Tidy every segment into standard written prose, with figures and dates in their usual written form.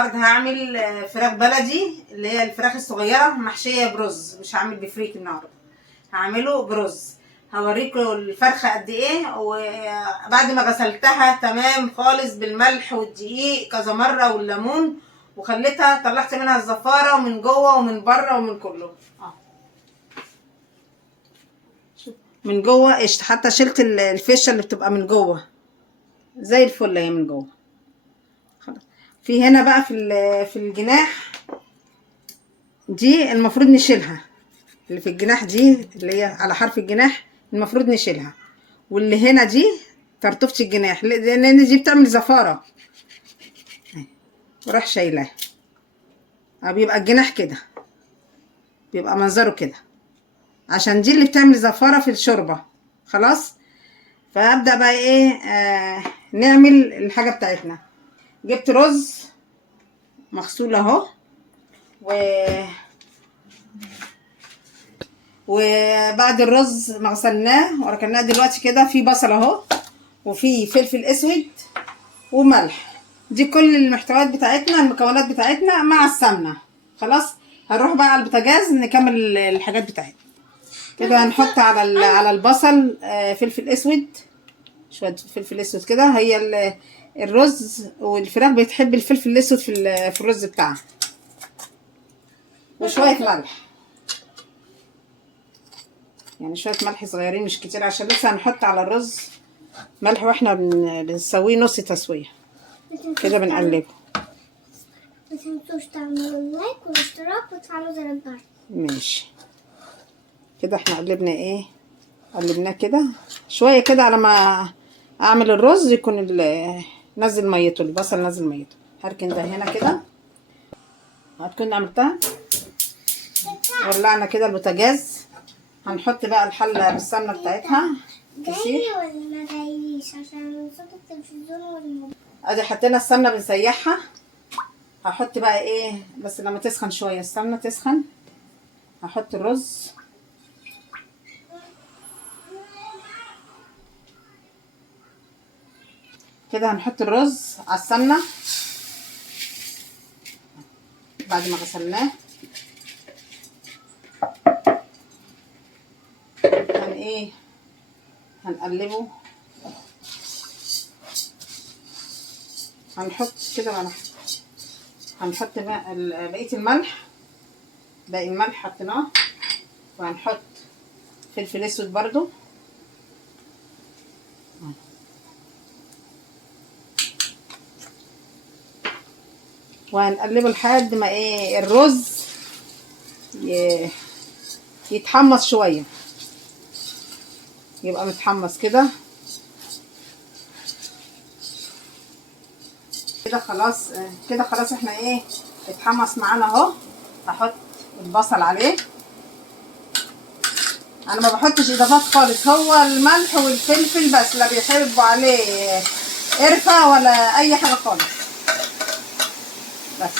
النهارده هعمل فراخ بلدي اللي هي الفراخ الصغيره محشيه برز. مش هعمل بفريك النهارده، هعمله برز. هوريكم الفرخه قد ايه، وبعد ما غسلتها تمام خالص بالملح والدقيق كذا مره والليمون وخليتها، طلعت منها الزفاره ومن جوه ومن بره ومن كله. من جوه قشطه، حتى شلت الفشه اللي بتبقى من جوه زي الفل اهي من جوه. خلاص. في هنا بقى في الجناح دي المفروض نشيلها، اللي في الجناح دي اللي هي على حرف الجناح المفروض نشيلها، واللي هنا دي طرطوفة الجناح لان دي بتعمل زفاره، وراح شايلاها. بيبقى الجناح كده، بيبقى منظره كده، عشان دي اللي بتعمل زفاره في الشوربه. خلاص. فهبدأ بقى ايه نعمل الحاجه بتاعتنا. جبت رز مغسول اهو، وبعد الرز ما غسلناه وركناه دلوقتي كده في بصل اهو، وفي فلفل اسود وملح. دي كل المحتويات بتاعتنا، المكونات بتاعتنا مع السمنه. خلاص. هنروح بقى على البوتاجاز نكمل الحاجات بتاعتنا. كده هنحط على البصل فلفل اسود، شويه فلفل اسود كده. هي الرز والفراخ بتحب الفلفل الاسود في الرز بتاعها، وشويه ملح، يعني شويه ملح صغيرين مش كتير، عشان لسه هنحط على الرز ملح واحنا بنسويه نص تسويه كده. بنقلبه. ما تنسوش تعملوا لايك والاشتراك وتفعلوا زر الجرس. ماشي كده. احنا قلبناه كده شويه كده على ما اعمل الرز يكون نزل ميته، البصل نزل ميته. هركن ده هنا كده. هتكون عملتها. ولعنا كده البوتاجاز. هنحط بقى الحله بالسمنه بتاعتها. جاي ولا ما جايش عشان صوت التلفزيون والموبايل. ادي حطينا السمنه بنسيحها. هحط بقى ايه بس لما تسخن شويه، السمنه تسخن. هحط الرز كده. هنحط الرز على السمنه بعد ما غسلناه. هنقلبه. هنحط كده بقى، هنحط بقى بقيه الملح. باقي الملح حطيناه. وهنحط فلفل اسود برضو. وهنقلبه لحد ما الرز يتحمص شويه، يبقى متحمص كده. خلاص كده. خلاص احنا اتحمص معانا اهو. هحط البصل عليه. انا ما بحطش اضافات خالص، هو الملح والفلفل بس، لا بيحبوا عليه قرفه ولا اي حاجه خالص. بس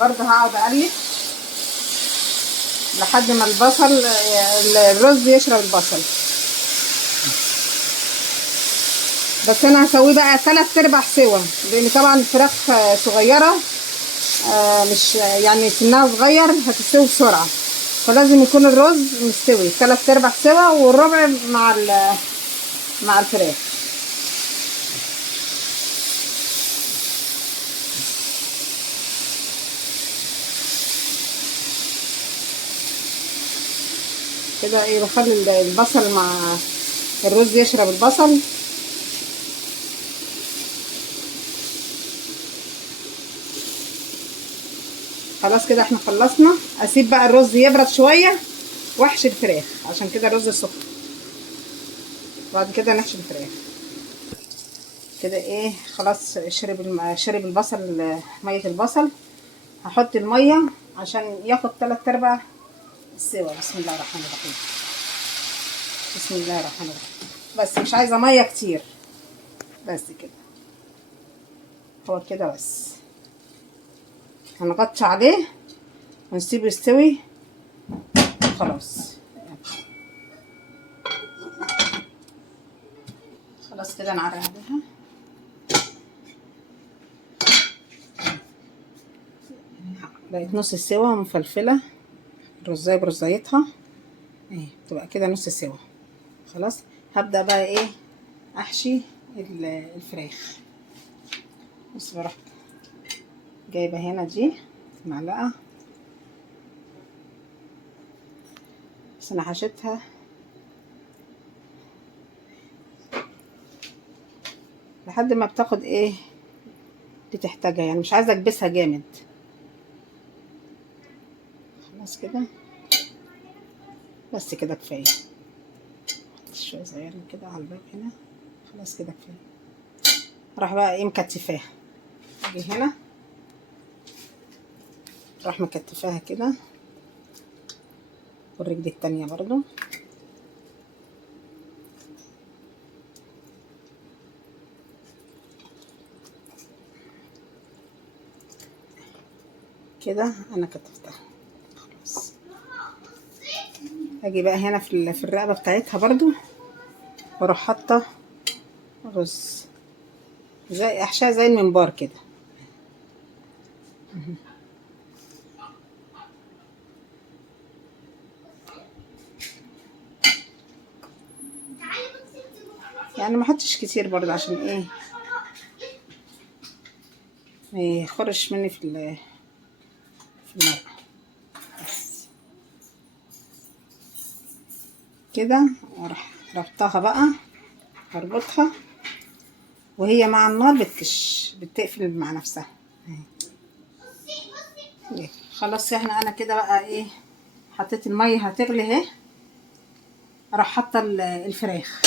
برضه هقعد اقلب لحد ما الرز يشرب البصل. بس انا هسويه بقى 3/4 سوا، لان طبعا الفراخ صغيره، مش يعني سنها صغير، هتستوي بسرعه. فلازم يكون الرز مستوي 3/4 سوا، والربع مع الفراخ. كده بخلي البصل مع الرز يشرب البصل. خلاص كده احنا خلصنا. اسيب بقى الرز يبرد شويه واحشي الفراخ، عشان كده الرز سخن. بعد كده نحشي الفراخ كده. خلاص شرب البصل ميه البصل. هحط الميه عشان ياخد 3/4 السوا. بسم الله الرحمن الرحيم. بسم الله الرحمن الرحيم. بس مش عايزه ميه كتير، بس كده. هو كده بس. هنغطي عليه ونسيبه يستوي. خلاص. خلاص كده نعرق عليها. بقت نص سوا مفلفله، رزايه برزايتها اهي، تبقى كده نص سوا. خلاص هبدا بقى ايه احشي الفراخ. بص بروح جايبه هنا دي معلقه، بس انا حشيتها لحد ما بتاخد ايه اللي تحتاجها، يعني مش عايزه اكبسها جامد. خلاص كده، بس كده كفايه. شويه صغيرين كده على الباب هنا. خلاص كده كفايه. راح بقى ايه مكتفاها، اجي هنا راح مكتفاها كده، والرجل التانية برضو كده انا كتفتها. خلاص اجي بقى هنا في الرقبه بتاعتها برضو، واروح حاطه رز زي احشاها زي المنبار كده. يعني ما احطش كتير برضو عشان ايه ما يخرش مني في المرقه. بس كده واروح ربطها بقى، هربطها وهي مع النار بتقفل مع نفسها اهي. خلاص انا كده بقى ايه حطيت الميه هتغلي اهي، اروح حاطه الفراخ.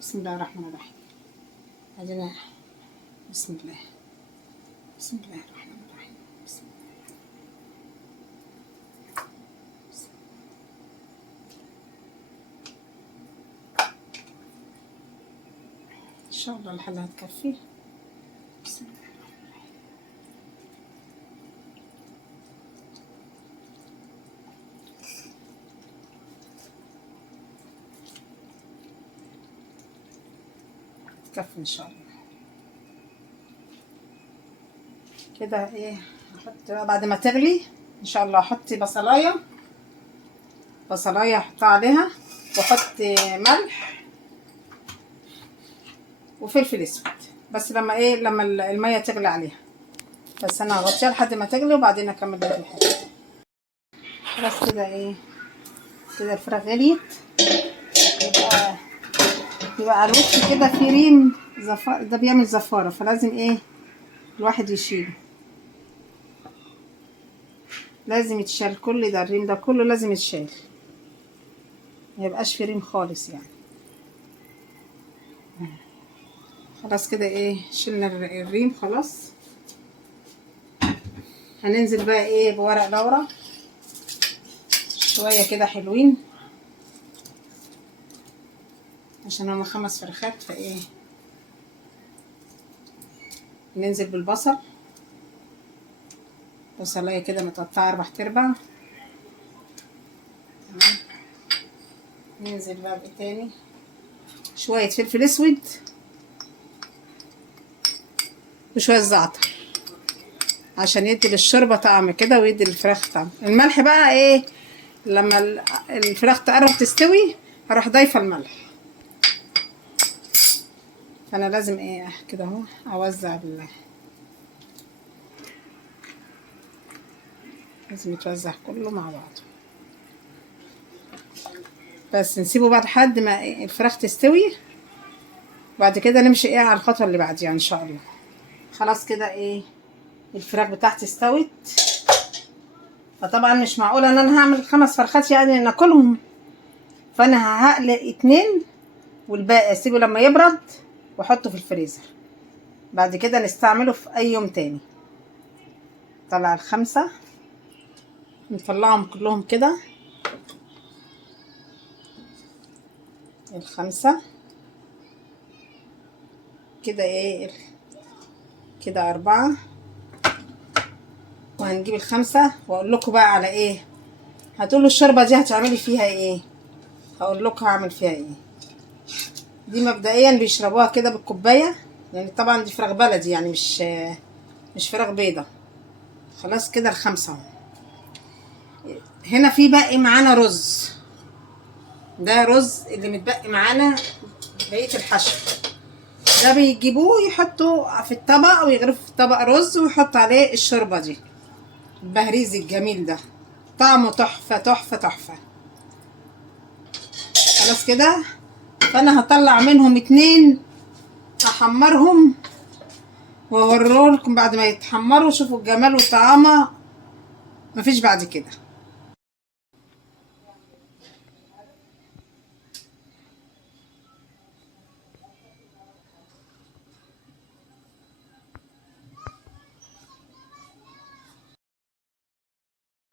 بسم الله الرحمن الرحيم. ادينا بسم الله، بسم الله الرحمن الرحيم. بسم الله. ان شاء الله الحلة هتكفي. بسم الله الرحمن الرحيم. تكفي ان شاء الله. كده ايه احط بقى بعد ما تغلي ان شاء الله. احط بصلايه احطها عليها، واحط ملح وفلفل اسود، بس لما الميه تغلي عليها. بس انا هغطيها لحد ما تغلي وبعدين اكمل بقيه الحاجه. خلاص كده ايه كده الفراخ غليت. يبقى على الوش كده في ريم ده بيعمل زفاره، فلازم ايه الواحد يشيله، لازم يتشال كل ده. الريم ده كله لازم يتشال، ما يبقاش في ريم خالص يعني. خلاص كده ايه شلنا الريم خلاص. هننزل بقى ايه بورق لورا شويه كده حلوين، عشان هما 5 فرخات فايه. ننزل بالبصل، بصلايه كده متقطعه 4/4. تمام. ننزل بقى بايه تاني، شويه فلفل اسود وشويه زعتر عشان يدي للشوربه طعم كده ويدي للفراخ طعم. الملح بقى ايه لما الفراخ تقرب تستوي هروح ضايفه الملح. فانا لازم ايه كده اهو اوزع لازم يتوزع كله مع بعضه. بس نسيبه بعد حد ما إيه الفراخ تستوي، وبعد كده نمشي ايه على الخطوه اللي بعديها ان شاء الله. خلاص كده ايه الفراخ بتاعتي استوت. فطبعا مش معقوله ان انا هعمل 5 فرخات يعني ناكلهم، فانا هقلق 2 والباقي اسيبه لما يبرد واحطه في الفريزر، بعد كده نستعمله في اي يوم تاني. طلع ال5 نطلعهم كلهم كده، ال5 كده ايه كده 4. وهنجيب ال5 واقول لكم بقى على ايه هتقولوا الشوربه دي هتعملي فيها ايه. هقول لكم هعمل فيها ايه. دي مبدئيا بيشربوها كده بالكوبايه، يعني طبعا دي فراخ بلدي يعني مش فراخ بيضه خلاص كده الخمسة اهو. هنا في باقي معانا رز، ده رز اللي متبقي معانا بقية الحشو، ده بيجيبوه يحطوا في الطبق ويغرفوا في طبق رز ويحطوا عليه الشوربة دي، البهريز الجميل ده طعمه تحفة تحفة تحفة. خلاص كده، فانا هطلع منهم 2 احمرهم واوريهولكم بعد ما يتحمروا. شوفوا الجمال والطعامة، مفيش بعد كده.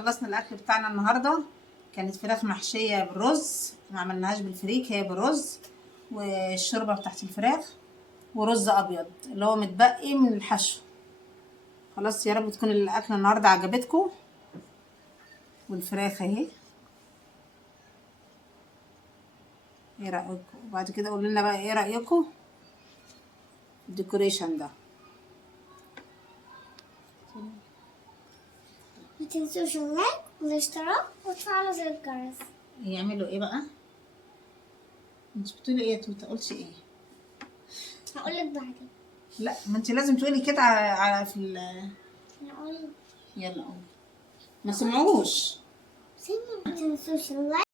خلصنا الاكل بتاعنا النهارده، كانت فراخ محشيه بالرز، ما عملناهاش بالفريك، هي بالرز والشوربه بتاعت الفراخ ورز ابيض اللي هو متبقي من الحشو. خلاص، يا رب تكون الاكل النهارده عجبتكم. والفراخ اهي، ايه رايكم؟ وبعد كده قولوا لنا بقى ايه رايكم الديكوريشن ده. ما تنسوش اللايك والاشتراك وتفعلوا زر الجرس. يعملوا ايه بقى؟ انت بتقولي ايه يا توته؟ قلتي ايه؟ هقولك بعدين. لا، ما انت لازم تقولي كده على هقول يلا قولي، ما سمعوش. ما تنسوش اللايك